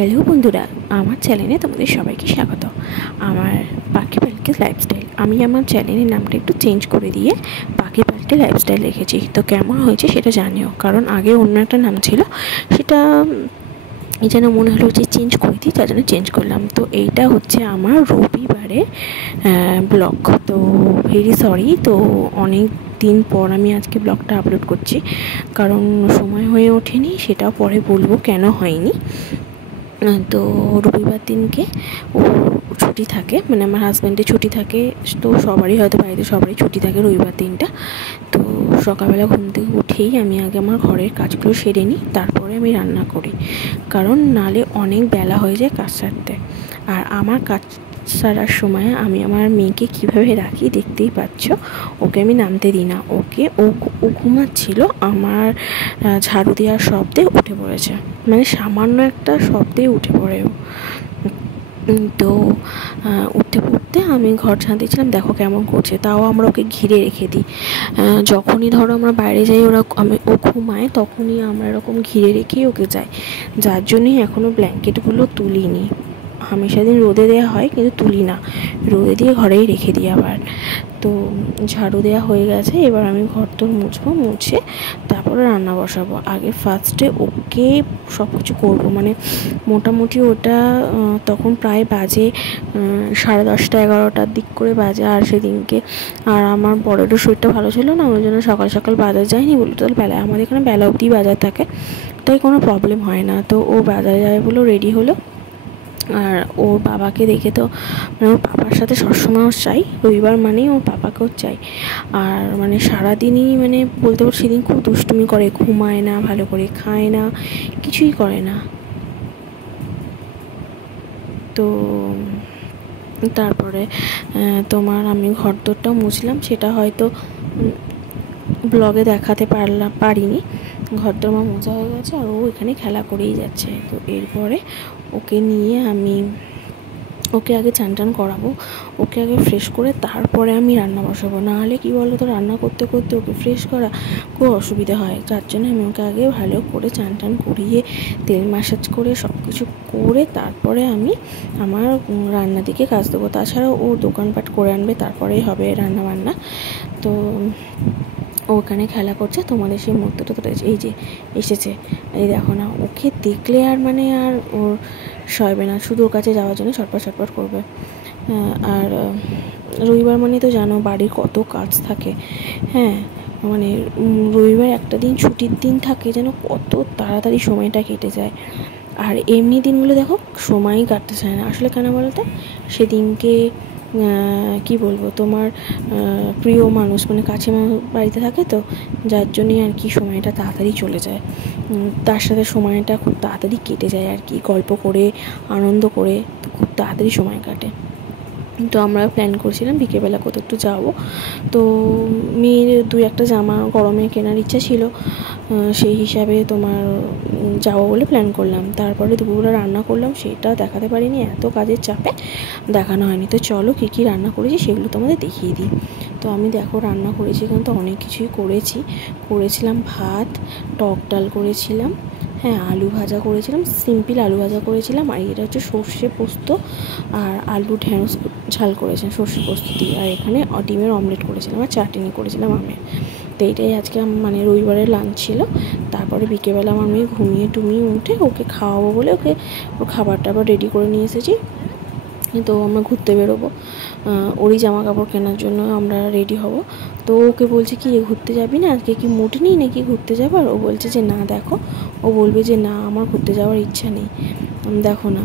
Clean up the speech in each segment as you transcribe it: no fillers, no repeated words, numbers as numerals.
Hello বন্ধুরা, আমার চ্যানেলে তোমাদের সবাইকে স্বাগত। আমার পাখি পালকি লাইফস্টাইল, আমি আমার চ্যানেলের নামটা একটু চেঞ্জ করে দিয়ে পাখি পালকি লাইফস্টাইল রেখেছি। তো কেমন হয়েছে সেটা জানিও, কারণ আগে অন্য একটা নাম ছিল, সেটা যেন মনে হলো যে চেঞ্জ করে দিই, তার জন্য চেঞ্জ করলাম। তো এইটা হচ্ছে আমার রবিবারে ব্লগ। তো ভেরি সরি, তো অনেক দিন পর আমি আজকে ব্লগটা আপলোড করছি, কারণ সময় হয়ে ওঠেনি, সেটাও পরে বলবো কেন হয়নি। তো রবিবার দিনকে ও ছুটি থাকে, মানে আমার হাজব্যান্ডের ছুটি থাকে, তো সবারই হয়তো বাড়িতে সবারই ছুটি থাকে রবিবার দিনটা। তো সকালবেলা ঘুম থেকে উঠেই আমি আগে আমার ঘরের কাজগুলো সেরে নিই, তারপরে আমি রান্না করি, কারণ নালে অনেক বেলা হয়ে যায় কাজ সারতে। আর আমার কাজ সারার সময় আমি আমার মেয়েকে কীভাবে রাখি দেখতেই পাচ্ছ। ওকে আমি নামতে দিই না, ও ঘুমাচ্ছিল, আমার ঝাড়ু দেওয়ার শব্দে উঠে পড়েছে, মানে সামান্য একটা শব্দে উঠে পড়ে ও। তো উঠতে পড়তে আমি ঘর ঝাঁট দিয়েছিলাম, দেখো কেমন করছে। তাও আমরা ওকে ঘিরে রেখে দিই, যখনই ধরো আমরা বাইরে যাই ও ঘুমায়, তখনই আমরা এরকম ঘিরে রেখেই ওকে যাই, যার জন্যই এখনও ব্ল্যাঙ্কেটগুলো তুলিনি। হামেশা দিন রোদে দেওয়া হয়, কিন্তু তুলি না, রোদে দিয়ে ঘরেই রেখে দিই আবার। তো ঝাড়ু দেওয়া হয়ে গেছে, এবার আমি ঘরদোর মুছবো, মুছে তারপরে রান্না বসাবো। আগে ফার্স্টে ওকে সব কিছু করবো, মানে মোটামুটি ওটা তখন প্রায় বাজে 10:30 11টার দিক করে বাজে। আর সেদিনকে আর আমার বড়োরও শরীরটা ভালো ছিল না, ওই জন্য সকাল সকাল বাজার যায়নি, বললো তাহলে বেলায়, আমাদের এখানে বেলা অবধি বাজার থাকে, তাই কোনো প্রবলেম হয় না। তো ও বাজারে যাবে বলে রেডি হলো। আর ওর বাবাকে দেখে তো, মানে ওর পাপার সাথে সবসময় ওর চাই, রবিবার মানেই ওর পাপাকেও চাই। আর মানে সারাদিনই মানে বলতে পারো সেদিন খুব দুষ্টুমি করে, ঘুমায় না, ভালো করে খায় না, কিছুই করে না। তো তারপরে তোমার আমি ঘরদোরটাও মুছলাম, সেটা হয়তো ব্লগে দেখাতে পারিনি। ঘরদোর আমার মোছা হয়ে গেছে, আর ও এখানে খেলা করেই যাচ্ছে। তো এরপরে ওকে নিয়ে আমি ওকে আগে চান টান করাবো, ওকে আগে ফ্রেশ করে তারপরে আমি রান্না বসাবো। নাহলে কী বলো তো, রান্না করতে করতে ওকে ফ্রেশ করা খুব অসুবিধা হয়, যার জন্য আমি ওকে আগে ভালো করে চান টান করিয়ে তেল ম্যাসাজ করে সব কিছু করে তারপরে আমি আমার রান্নার দিকে কাজ দেবো। তাছাড়াও ও দোকানপাট করে আনবে, তারপরেই হবে রান্না বান্না। তো ওখানে খেলা করছে, তোমাদের সেই মুহূর্তটা তো এই যে এসেছে, এই দেখো না, ওকে দেখলে আর মানে আর ওর সইবে না, শুধু ওর কাছে যাওয়ার জন্য ছটপট ছটপট করবে। আর রবিবার মানে তো জানো বাড়ির কত কাজ থাকে। হ্যাঁ, মানে রবিবার একটা দিন ছুটির দিন থাকে, যেন কত তাড়াতাড়ি সময়টা কেটে যায়। আর এমনি দিনগুলো দেখো সময়ই কাটতে চায় না, আসলে কেন বলো তো, সেদিনকে কি বলবো, তোমার প্রিয় মানুষ মানে কাছে বাড়িতে থাকে, তো যার জন্যই আর কি সময়টা তাড়াতাড়ি চলে যায়, তার সাথে সময়টা খুব তাড়াতাড়ি কেটে যায় আর কি, গল্প করে আনন্দ করে খুব তাড়াতাড়ি সময় কাটে। তো আমরা প্ল্যান করছিলাম বিকেলবেলা কোথাও একটু যাবো। তো মেয়ের 2-1 জামা গরমে কেনার ইচ্ছা ছিল, সেই হিসাবে তোমার যাবো বলে প্ল্যান করলাম। তারপরে দুপুরবেলা রান্না করলাম, সেটা দেখাতে পারিনি, এত কাজের চাপে দেখানো হয়নি। তো চলো কী কী রান্না করেছি সেগুলো তোমাদের দেখিয়ে দিই। তো আমি দেখো রান্না করেছি, কিন্তু অনেক কিছুই করেছিলাম ভাত, টক ডাল করেছিলাম, হ্যাঁ আলু ভাজা করেছিলাম, সিম্পল আলু ভাজা করেছিলাম, আর এটা হচ্ছে সর্ষে পোস্ত আর আলু ঢেঁড়স ঝাল করেছিলাম সর্ষে পোস্ত দিয়ে, আর এখানে ডিমের অমলেট করেছিলাম, আর চাটনি করেছিলাম আমের। তো এইটাই আজকে মানে রবিবারের লাঞ্চ ছিল। তারপরে বিকেলবেলা আমার মেয়ে ঘুমিয়ে টুমিয়ে উঠে ওকে খাওয়াবো বলে ওকে ওর খাবারটা আবার রেডি করে নিয়ে এসেছি। তো আমরা ঘুরতে বেরোবো, ওরই জামা কাপড় কেনার জন্য আমরা রেডি হব। তো ওকে বলছে কি ঘুরতে যাবি না আজকে, কি মুড নেই নাকি ঘুরতে যাবার? ও বলছে যে না, দেখো ও বলবে যে না আমার ঘুরতে যাওয়ার ইচ্ছা নেই, দেখো না,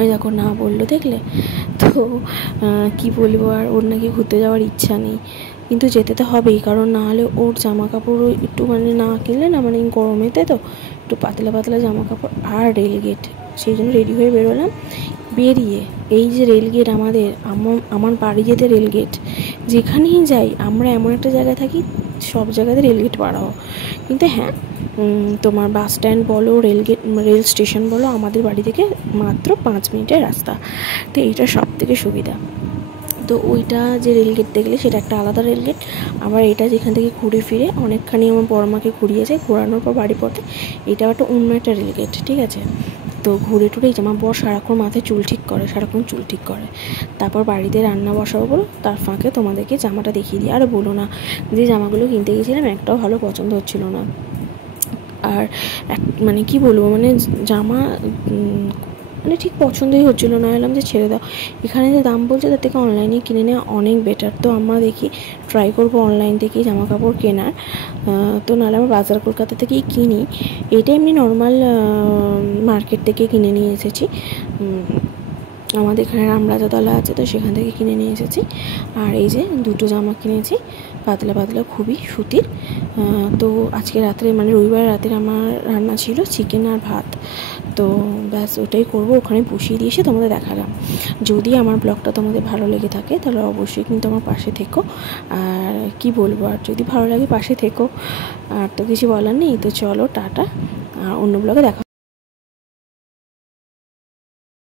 ওই দেখো না বললো, দেখলে তো কি বলবো, আর ওর নাকি ঘুরতে যাওয়ার ইচ্ছা নেই, কিন্তু যেতে তো হবেই, কারণ না হলে ওর জামা কাপড়ও একটু মানে না কিনলে না, মানে গরমেতে তো একটু পাতলা পাতলা জামা কাপড় আর রেলগেট, সেই জন্য রেডি হয়ে বেরোলাম। বেরিয়ে এই যে রেলগেট, আমার বাড়ি যেতে রেলগেট, যেখানেই যাই আমরা এমন একটা জায়গায় থাকি সব জায়গাতে রেলগেট পাড়াও, কিন্তু হ্যাঁ তোমার বাস স্ট্যান্ড বলো, রেল স্টেশন বলো, আমাদের বাড়ি থেকে মাত্র 5 মিনিটের রাস্তা। তো এইটা সব থেকে সুবিধা। তো ওইটা যে রেলগেট দেখলে সেটা একটা আলাদা রেলগেট, আবার এটা যেখান থেকে ঘুরে ফিরে অনেকখানি আমার বড় মাকে ঘুরিয়েছে, ঘোরানোর পর বাড়ি পথে এটা একটা অন্য একটা রেলগেট, ঠিক আছে। তো ঘুরে টুরে এই জামা বর সারাক্ষণ মাথায় চুল ঠিক করে, সারাক্ষণ চুল ঠিক করে। তারপর বাড়িতে রান্না বসাবো বলো, তার ফাঁকে তোমাদেরকে জামাটা দেখিয়ে দিই। আর বলো না, যে জামাগুলো কিনতে গেছিলাম একটাও ভালো পছন্দ হচ্ছিল না। আর মানে কি বলবো, মানে জামা মানে ঠিক পছন্দই হচ্ছিলো না। এলাম যে ছেড়ে দাও, এখানে যে দাম বলছে তার থেকে অনলাইনে কিনে নেওয়া অনেক বেটার। তো আমরা দেখি ট্রাই করবো অনলাইন থেকেই জামা কাপড় কেনার। তো নাহলে আমরা বাজার কলকাতা থেকেই কিনি। এটা এমনি নর্মাল মার্কেট থেকে কিনে নিয়ে এসেছি। আমাদের এখানে রামরাজাতলা আছে, তো সেখান থেকে কিনে নিয়ে এসেছি। আর এই যে দুটো জামা কিনেছি, পাতলা পাতলা খুবই সুতির। তো আজকে রাত্রে মানে রবিবার রাতের আমার রান্না ছিল চিকেন আর ভাত। তো ব্যাস ওটাই করবো, ওখানে বসিয়ে দিয়ে এসে তোমাদের দেখালাম। যদি আমার ব্লগটা তোমাদের ভালো লেগে থাকে তাহলে অবশ্যই কিন্তু আমার পাশে থেকো। আর কি বলবো, আর যদি ভালো লাগে পাশে থেকো। আর তো কিছু বলার নেই। তো চলো টাটা, আর অন্য ব্লগে দেখা।